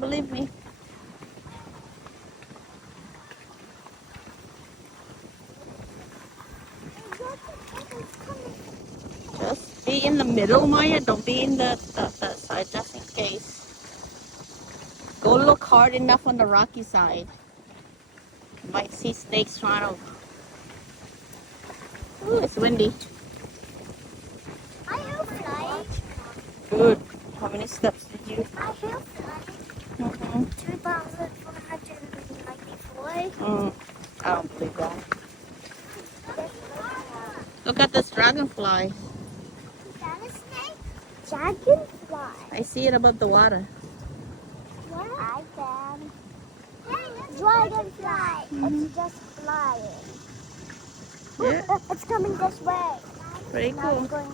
don't believe me. Just be in the middle, Maya. Don't be in the side, just in case. Go look hard enough on the rocky side. You might see snakes trying to... Ooh, it's windy. I have flying. Good. How many steps did you... I have flying. 2,494. I don't believe that. Look at this dragonfly. Is that a snake? Dragonfly. I see it above the water. Where? I can. Dragonfly. It's just flying. Yeah, It's coming this way. very Now cool. it's going